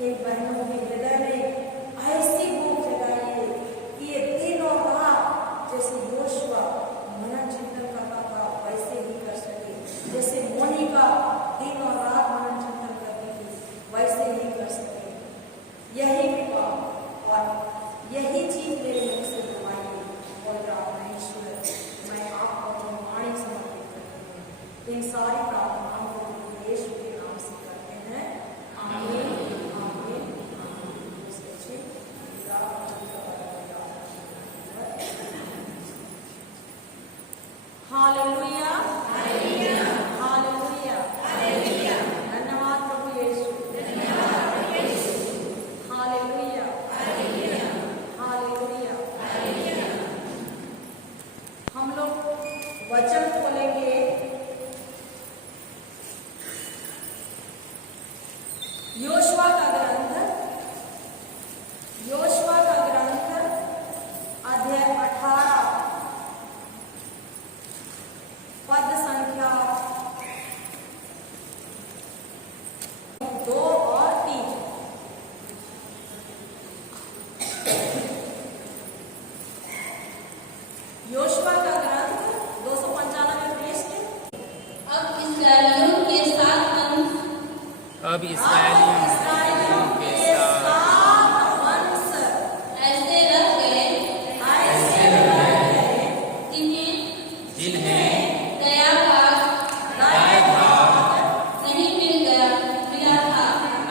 हे बहनों के हृदय में ऐसी भूख जगाइए कि ये दिन और रात जैसे योशुआ मनन चिंतन करता था वैसे ही कर सके, जैसे मोनिका दिन और रात मनन चिंतन करती थी वैसे ही कर सके। यही कृपा और यही चीज मेरे मुख से करवाइए और प्रार्थना ईश्वर मैं आपको अपनी वाणी समर्पित करती हूँ। इन सारी प्रार्थनाओं को यीशु के नाम से करते हैं, आमीन। हालेलुया, हालेलुया, हालेलुया, हालेलुया। धन्यवाद प्रभु यीशु, धन्यवाद यीशु। हालेलुया, हालेलुया, हालेलुया, हालेलुया। हम लोग वचन खोलेंगे योशुआ का ग्रंथ, योशुआ का ग्रंथ अध्याय 18 पद संख्या 2 और 3। योशुआ का ग्रंथ 295 पृष्ठ। अब इस्राएलियों के साथ वंश ऐसे रह गए जिन्हें दया भाग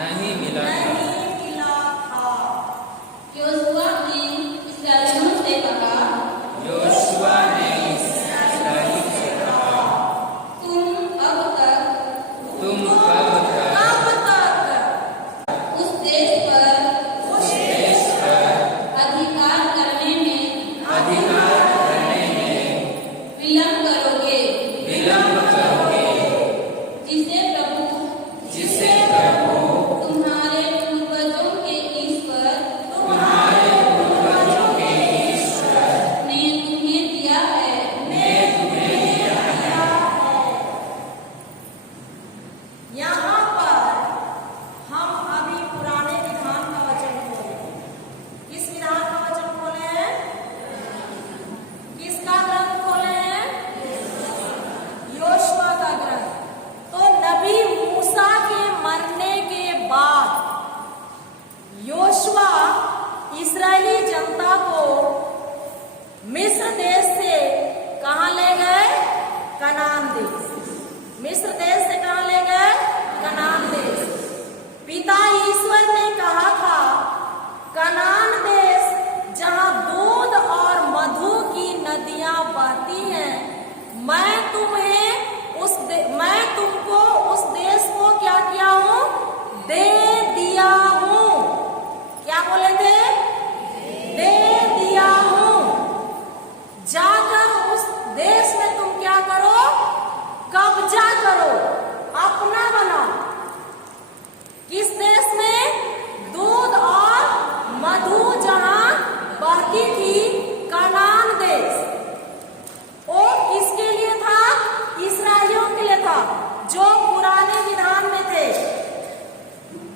नहीं मिला था। योशुआ ने इस्राएलियों से कहा, तुम अब तक उस देश पर अधिकार करने में विलंब करोगे, जिसे प्रभु तुम्हारे पूर्वजों के ईश्वर ने तुम्हें दिया है। यहाँ पर हम अभी पुराने विधान का वचन खोले। किस विधान का वचन खोले हैं? किसका ग्रंथ खोले हैं? योशुआ का ग्रंथ। तो नबी मूसा के मरने के बाद योशुआ इस्राएली जनता को मिस्र देश से कहां ले गए? कनान देश। मिस्र देश से कहां ले गए? कनान देश। पिता ईश्वर ने कहा था कनान देश जहां दूध और मधु की नदियां बहती हैं, मैं तुमको उस देश को क्या किया हूं? दे दिया हूं। क्या बोले थे? दे दिया हूं। जाकर उस देश में तुम क्या करो? कब्जा करो, अपना बनाओ। किस देश में? दूध और मधु जहां बहती थी, कनान देश। वो किसके लिए था? इस्राएलियों के लिए था जो पुराने विधान में थे।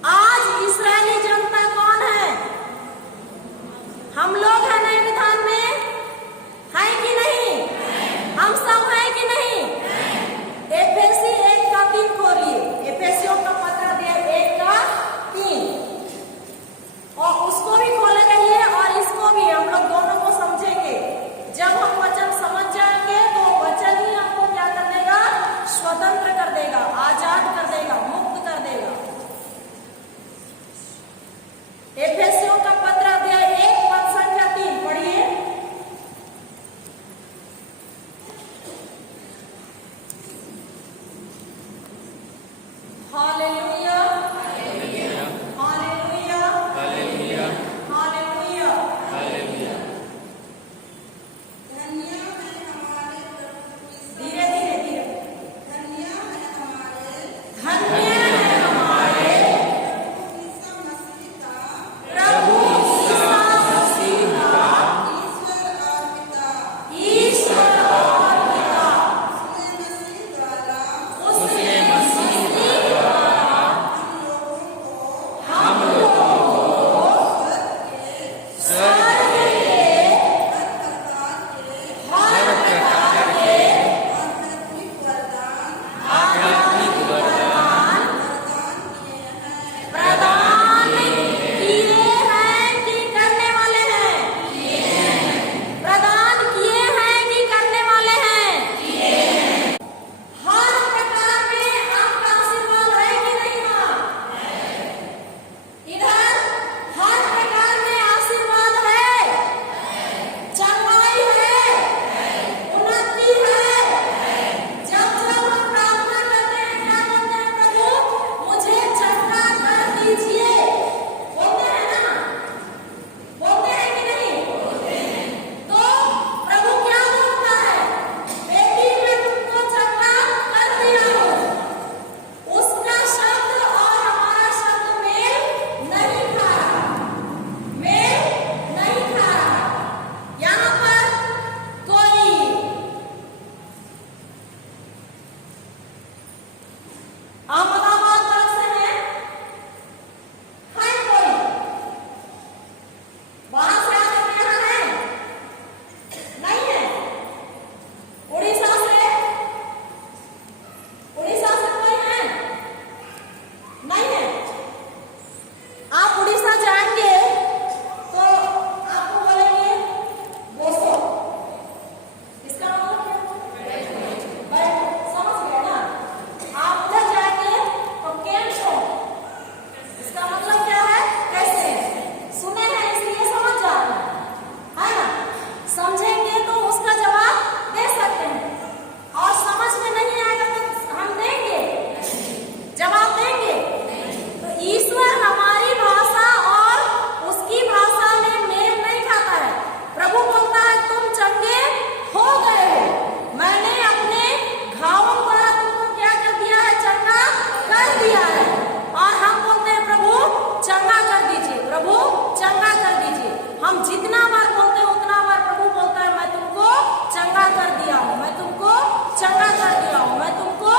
आज इस्राएली जनता कौन है? हम लोग हैं नए विधान में, है कि नहीं? हम सब हैं कि नहीं? एफेसी 1:3 खोलिए। एफेसियों का पत्र अध्याय 1:3 और उसको भी खोले रहिए और इसको भी हम लोग दोनों को समझेंगे। जब हम वचन समझ जाएंगे तो वचन ही हमको क्या कर देगा? स्वतंत्र कर देगा, आजाद कर देगा, मुक्त कर देगा। एफेसियों का पत्र अध्याय 1 पद संख्या 3 पढ़िए। हालेलुया, हालेलुया, हालेलुया, हालेलुया, हालेलुया। धीरे धीरे धीरे। धन्य है हमारे प्रभु प्रभु चंगा कर दीजिए। हम जितना बार बोलते हैं उतना बार प्रभु बोलता है मैं तुमको चंगा कर दिया हूँ, मैं तुमको चंगा कर दिया हूँ, मैं तुमको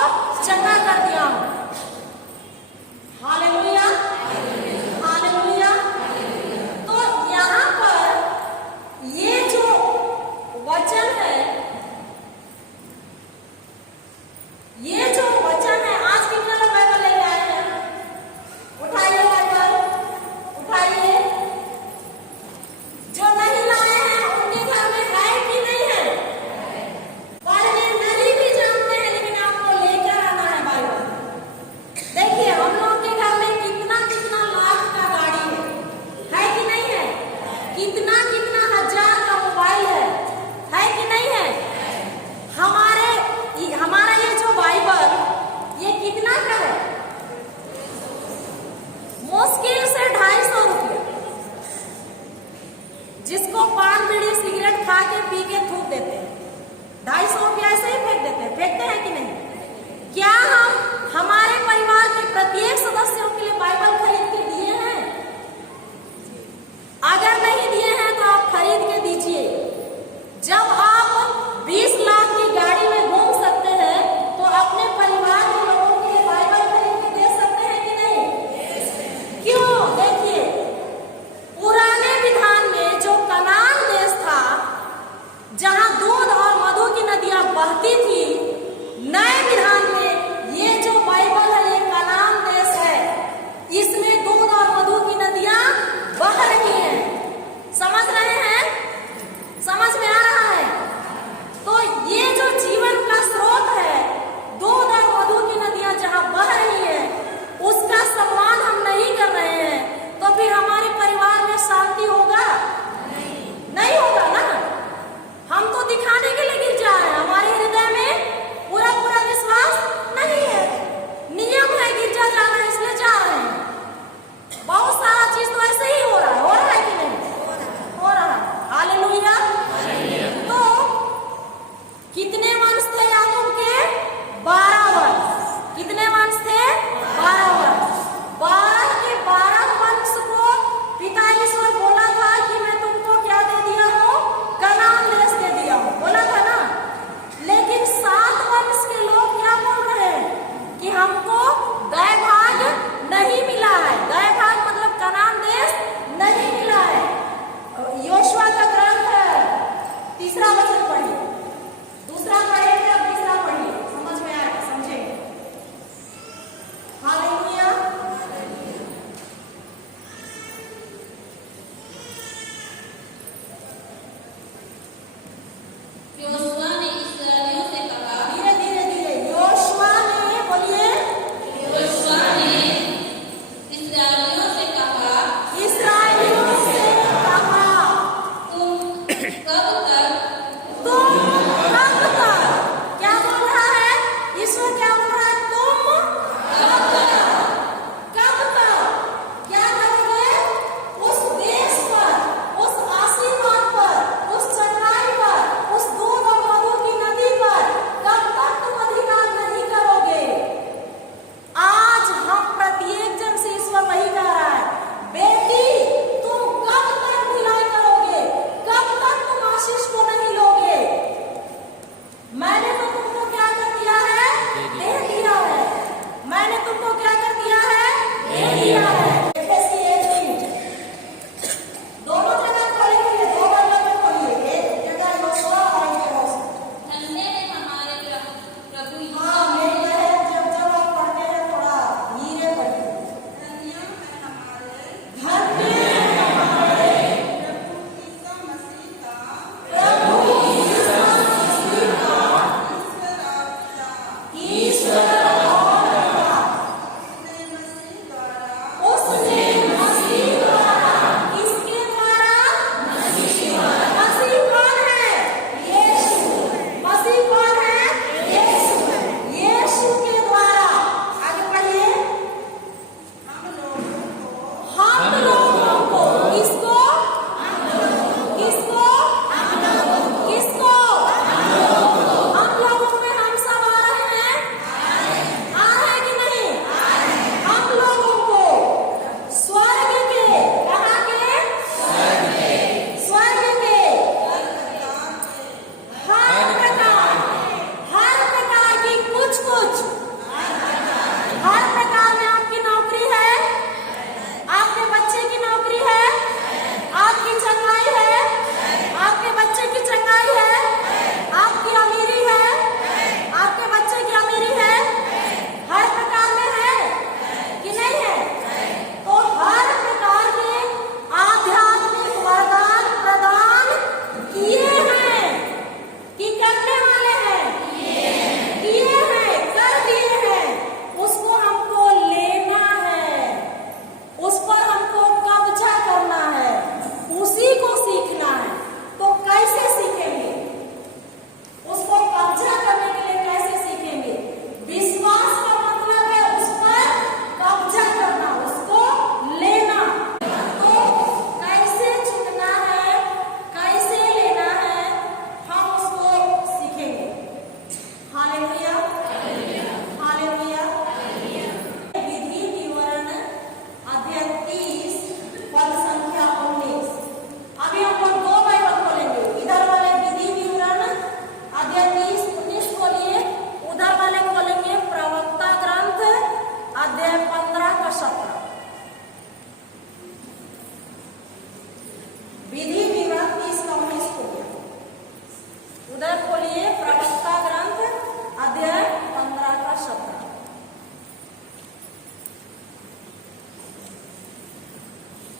चंगा कर दिया हूँ। Hallelujah, hallelujah. तो यहाँ पर ये जो वचन है, ये जो वचन है, आज कितने लोग बाइबल लेके आए हैं? उठाइए बाइबल, उठाइए। जो नहीं लाए हैं उनके घर में है कि नहीं है?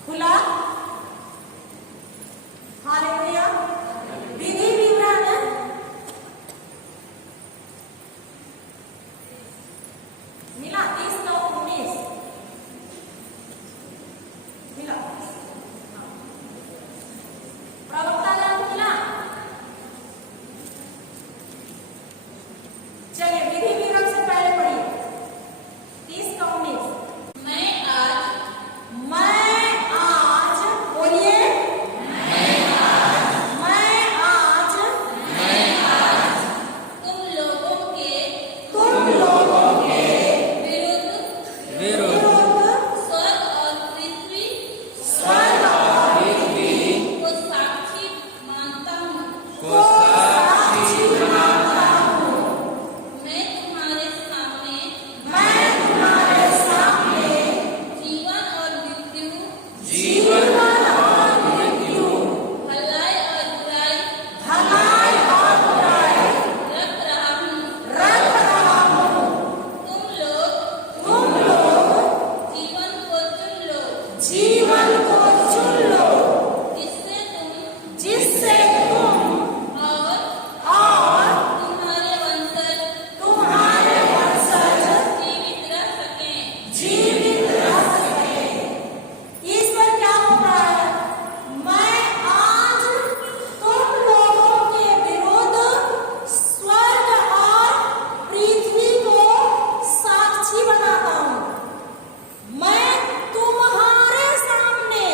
खुला। हालेलुया। विधि विवरण मिला 30:19 मिला। प्रवक्ता नाम मिला। चलिए विधि विवरण से पहले पढ़िए 30:19। मैं आज बोलिए मैं आज तुम लोगों के विरुद्ध विरुद्ध स्वर्ग और पृथ्वी को साक्षी मानता हूँ। को साक्षी बनाता मैं तुम्हारे सामने जीवन और मृत्यु, भलाई और बुराई रख रहा हूँ। तुम लोग जीवन को चुन लो, जिससे तुम और तुम्हारे वंशज जीवित रह सकें। ईश्वर क्या बोल रहा है? मैं आज तुम लोगों के विरुद्ध स्वर्ग और पृथ्वी को साक्षी बनाता हूँ। मैं तुम्हारे सामने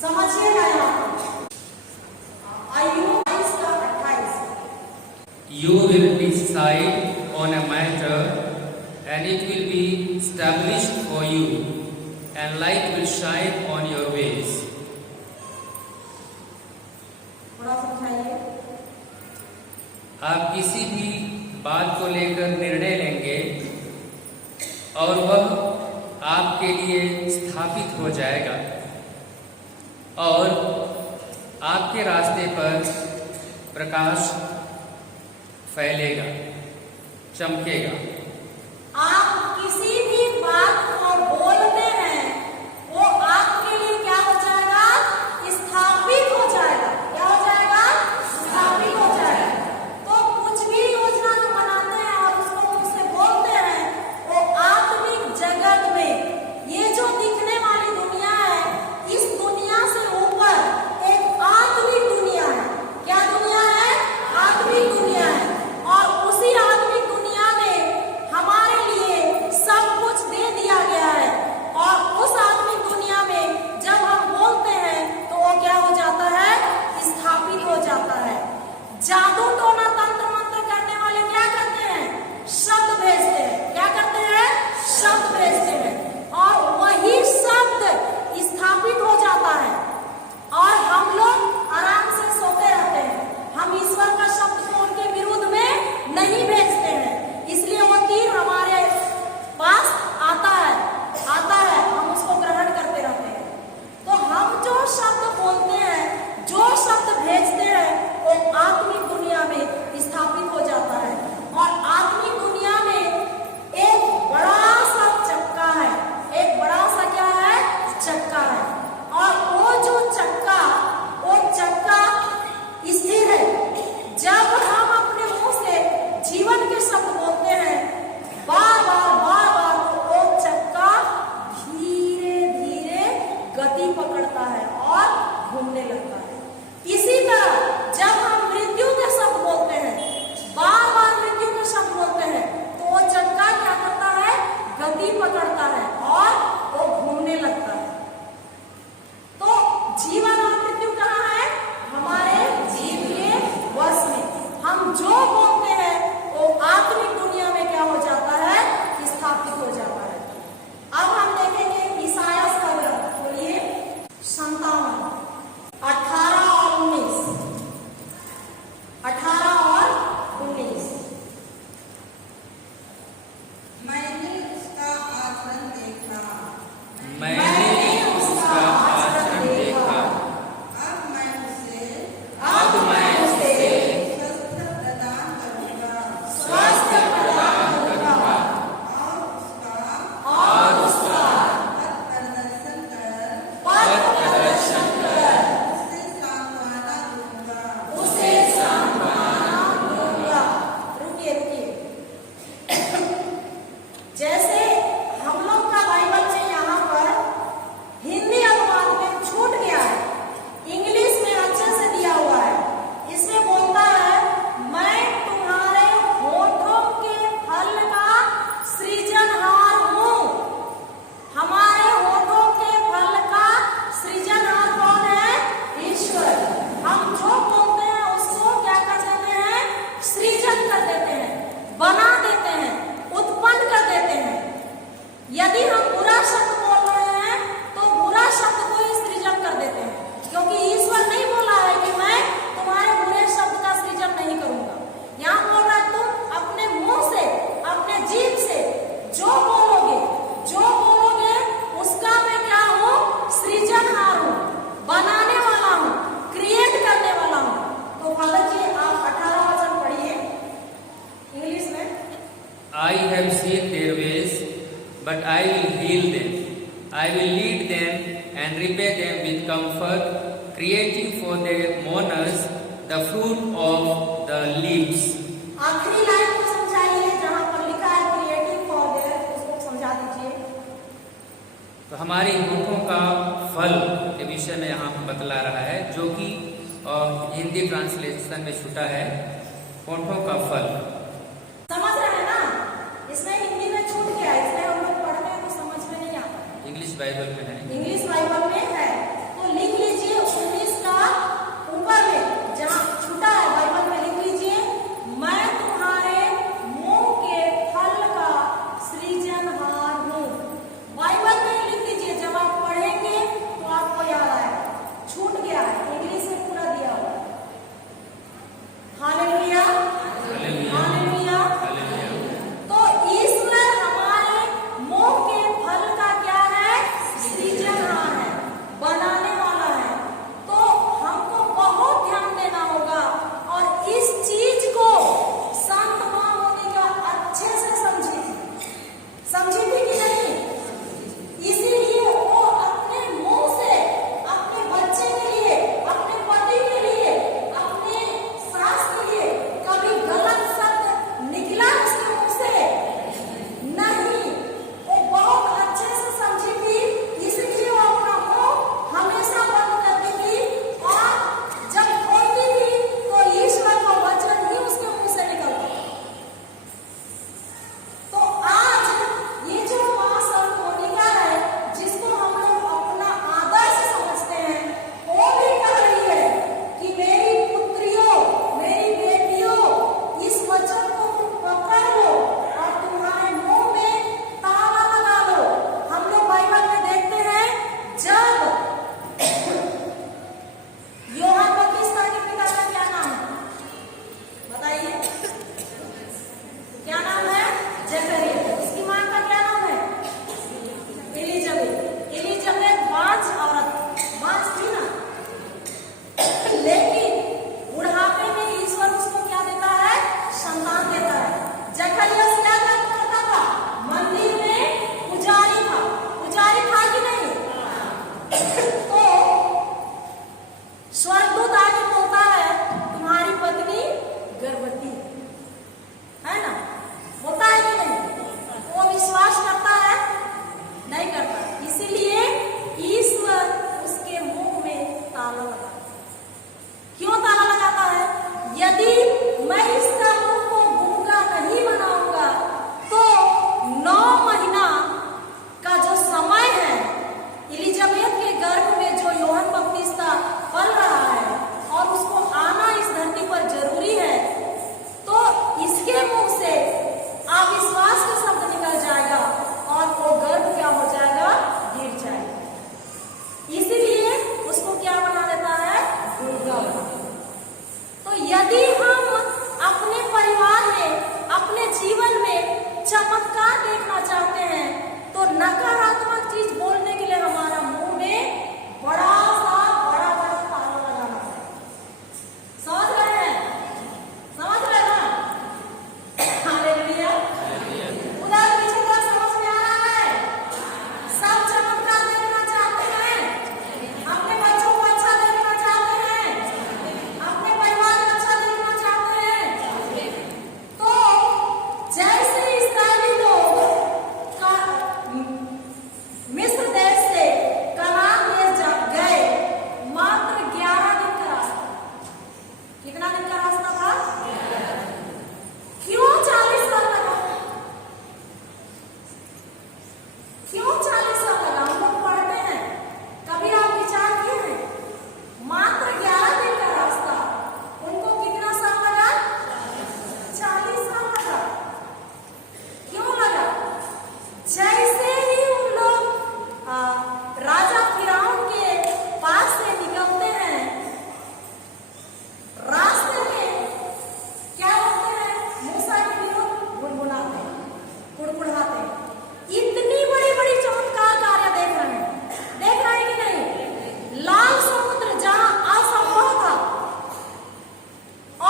समझिएगा यहाँ पर। आयु 22 का 28। You will decide on a matter, and it will be established for you, and light will shine on your ways. थोड़ा समझाइए। आप किसी भी बात को लेकर निर्णय लेंगे और वह आपके लिए स्थापित हो जाएगा और आपके रास्ते पर प्रकाश फैलेगा, चमकेगा। आप किसी भी बात को बोलते हैं, वो आपके लिए क्या हो जाएगा? स्थापित हो जाएगा। क्या हो जाएगा? स्थापित हो जाएगा। तो कुछ भी योजना हम बनाते हैं और उसको मुझसे बोलते हैं, वो आत्मिक जगत में ये जो दिखने वाली दुनिया है, इस दुनिया से ऊपर एक आत्मिक दुनिया है। क्या दुनिया है? आत्मिक दुनिया है। और उसी आत्मिक दुनिया में हमारे लिए सब कुछ दे दिया गया है। और उस आत्मिक दुनिया में जब हम बोलते हैं तो वो क्या हो जाता है? स्थापित हो जाता है। जादू टोना तंत्र मंत्र करने वाले क्या करते हैं? शब्द भेजते हैं। क्या करते हैं? शब्द भेजते हैं और वही शब्द स्थापित हो जाता है और हम लोग आराम से सोते रहते हैं। हम ईश्वर का शब्द को उनके विरुद्ध में नहीं भेजते हैं, इसलिए वो तीर हमारे पास आता है, हम उसको ग्रहण करते रहते हैं। तो हम जो शब्द बोलते हैं, जो शब्द भेजते हैं, वो आत्मिक दुनिया में स्थापित हो जाता है। और आत्मिक दुनिया में एक बड़ा सा चक्का है। एक बड़ा सा क्या है? चक्का है। और वो जो चक्का, वो चक्का स्थिर है। जब हम अपने मुंह से जीवन के शब्द बोलते हैं बार बार, तो वो चक्का धीरे धीरे गति पकड़ता है और घूमने लगता है। इसी तरह जब हम मृत्यु के शब्द बोलते हैं, बार बार मृत्यु के शब्द बोलते हैं, तो वो चक्का क्या करता है? गति पकड़ता है और वो घूमने लगता है। तो जीवन और मृत्यु कहाँ है? हमारे जीव के वश में। हम जो बोलते हैं वो आत्मिक दुनिया में क्या हो जाता है? स्थापित हो जाता है। अब हम देखेंगे ईसाया का ग्रंथ, बोलिए 57, 18 और 19। 18 और 19। मैंने उसका आचरण देखा, मैंने उसका आचरण देखा, अब मैं उसे अब मैं उसे स्वास्थ्य प्रदान करूंगा स्वास्थ्य प्रदान करूंगा और उसका और उसका पथ प्रदर्शन कर पथ प्रदर्शन कर उसे सांत्वना दूंगा। उसे सांत्वना दूंगा। रुकिए। जैसे हम लोग का बाइबल में यहाँ पर हिंदी अनुवाद में छूट गया है, इंग्लिश में अच्छे से दिया हुआ है। इसमें बोलता है, मैं तुम्हारे होठों के फल का सृजनहार हूँ। हमारे होठों के फल का सृजनहार कौन है? ईश्वर। हम जो बोलते हैं उसको क्या कर देते हैं? सृजन कर देते हैं, बना देते हैं, उत्पन्न कर देते हैं। यदि हम बुरा शब्द बोल रहे हैं तो बुरा शब्द को ही सृजन कर देते हैं, क्योंकि ईश्वर नहीं बोला है कि मैं तुम्हारे बुरे शब्द का सृजन नहीं करूंगा। यहाँ बोल रहा है तुम अपने मुंह से, अपने जीभ से जो बोलोगे उसका मैं क्या हूँ? सृजनहार हूँ, बनाने वाला हूँ, क्रिएट करने वाला हूँ। तो फादर जी आप 18 वचन पढ़िए इंग्लिश में। I have seen their ways, but I will heal them. I will lead them and repay them with comfort, creating for their mourners the fruit of the lips. आखिरी line को समझाइए, जहाँ पर लिखा है क्रिएटिंग फॉर देयर, उसको समझा दीजिए। तो हमारी होठों का फल के विषय में यहाँ बतला रहा है, जो कि हिंदी ट्रांसलेशन में छूटा है, होठों का फल। समझ रहे हैं ना? इसमें हिंदी में छूट गया, इसमें हम लोग पढ़ते हैं तो समझ में नहीं आता। इंग्लिश बाइबल में है। इंग्लिश बाइबल में है। तो स्वर्गदूत आगे बोलता है तुम्हारी पत्नी गर्भवती है ना, होता है कि नहीं? वो विश्वास करता है? नहीं करता। इसीलिए ईश्वर उसके मुंह में ताला लगाता है। क्यों ताला लगाता है? यदि मैं इसका मुंह को गूंगा नहीं बनाऊंगा तो 9 महीना का जो समय है एलिजाबेथ के गर्भ में जो यूहन्ना बपतिस्मा पल रहा है और उसको आना इस धरती पर जरूरी है, तो इसके मुंह से अविश्वास का शब्द निकल जाएगा और वो गर्भ क्या हो जाएगा? गिर जाएगा। इसीलिए उसको क्या बना देता है? गूंगा बना देता है। तो यदि हम अपने परिवार में, अपने जीवन में चमत्कार देखना चाहते हैं तो नकारात्मक चीज बोलने के लिए हमारा मुंह में बड़ा ताला लगाना है। समझ रहे हैं? समझ रहे हैं ना? हालेलुया। उधर पीछे का समझ में आ रहा है? सब चमत्कार देखना चाहते हैं, अपने बच्चों को अच्छा देखना चाहते हैं, अपने परिवार को अच्छा देखना चाहते हैं। तो जैसे इस्राएली लोग मिस्र देश से कनान देश गए, मात्र 11 दिन का रास्ता। कितना दिन का रास्ता था? क्यों 40 साल लगा? क्यों 40 साल लगा? हम लोग पढ़ते हैं, कभी आप विचार किए हैं? मात्र 11 दिन का रास्ता, उनको कितना साल लगा? 40 साल लगा। क्यों लगा? जैसे ही उन लोग राजा फिरौन के पास से निकलते हैं, रास्ते में क्या होते हैं? मूसा के विरुद्ध गुनगुनाते हैं, कुड़कुड़ाते हैं। इतनी बड़ी बड़ी चमत्कार कार्य देख रहे हैं कि नहीं? लाल समुद्र जहां असंभव था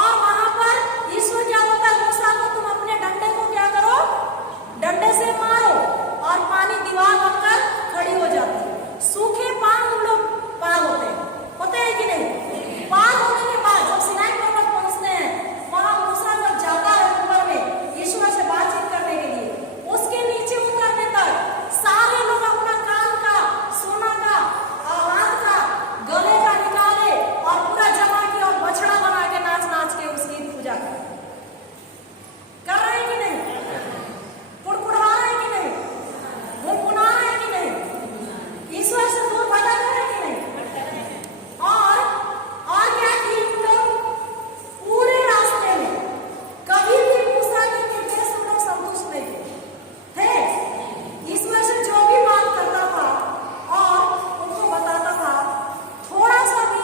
और वहां पर ईश्वर क्या बोलता है मूसा को, तुम अपने डंडे को क्या करो? डंडे से मारो और पानी दीवार बनकर खड़ी हो जाती है। सूखे पान हम लोग पार होते हैं कि नहीं? पार होने के बाद जब सिनाई पर्वत पहुंचते हैं, वहां मूसा जब जाता है ऊपर में ईश्वर से बातचीत करने के लिए, उसके नीचे उतरने तक सारे लोग अपना कान का, सोना का, हाथ का, गले का निकाले और पूरा जमा किया और बछड़ा बना के नाच नाच के उसकी पूजा कर रहे हैं कि नहीं? कुड़कुड़ा रहे हैं कि नहीं? गुनगुना रहे हैं कि नहीं? ईश्वर से दूर भटक रहे हैं कि नहीं? और क्या किए उन लोग? पूरे रास्ते में कभी भी मूसा के निर्देश में लोग संतुष्ट नहीं थे। ईश्वर से जो भी बात करता था और उनको बताता था, थोड़ा सा भी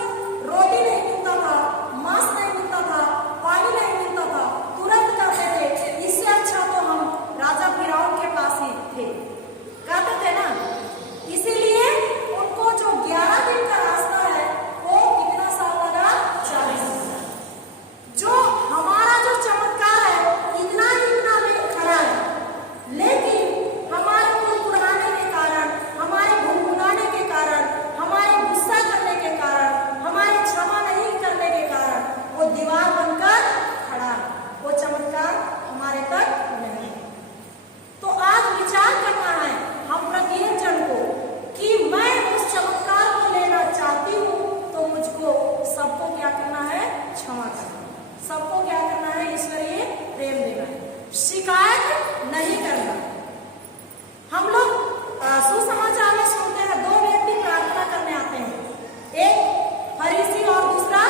रोटी नहीं मिलता था, मांस नहीं मिलता था, पानी नहीं मिलता था, तुरंत कहते थे इससे अच्छा तो हम राजा फिरौन के पास ही थे, कहते थे ना। इसीलिए उनको जो 11 दिन का रास्ता है वो कितना साल लगा? 40 साल। जो हमारा जो चमत्कार है इतना में खड़ा है, लेकिन हमारे कुड़कुड़ाने के कारण, हमारे गुनगुनाने के कारण, हमारे गुस्सा करने के कारण, हमारे क्षमा नहीं करने के कारण वो दीवार बनकर खड़ा है, वो चमत्कार हमारे तक नहीं है। तो आज विचार करना है हम प्रत्येक जन को कि मैं उस चमत्कार को लेना चाहती हूँ, तो मुझको सबको क्या करना है? क्षमा करना। सबको क्या करना है? ईश्वरीय प्रेम देना है, शिकायत नहीं करना। हम लोग सुसमाचार में सुनते हैं 2 व्यक्ति प्रार्थना करने आते हैं, एक फरीसी और दूसरा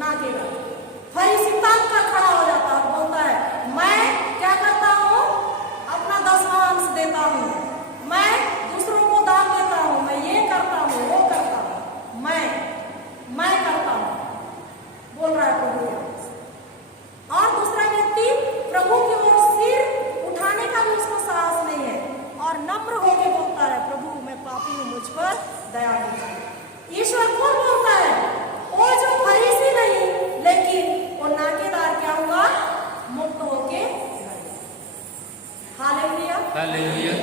नागेगा। फरीसी तब का खड़ा हो जाता है और बोलता है मैं क्या करता हूँ? अपना 10वां अंश देता हूँ, मैं दूसरों को दान देता हूँ, मैं ये करता हूँ, वो करता हूँ, मैं करता हूँ, बोल रहा है प्रभु। और दूसरा व्यक्ति प्रभु की ओर सिर उठाने का भी उसको साहस नहीं है और नम्र होकर बोलता है प्रभु मैं पापी हूँ, मुझ पर दया कीजिए। ईश्वर कौन बोलता है? वो जो फरीसी नहीं, लेकिन वो नाकेदार क्या हुआ? मुक्त होके। हालेलुया। हालेलुया।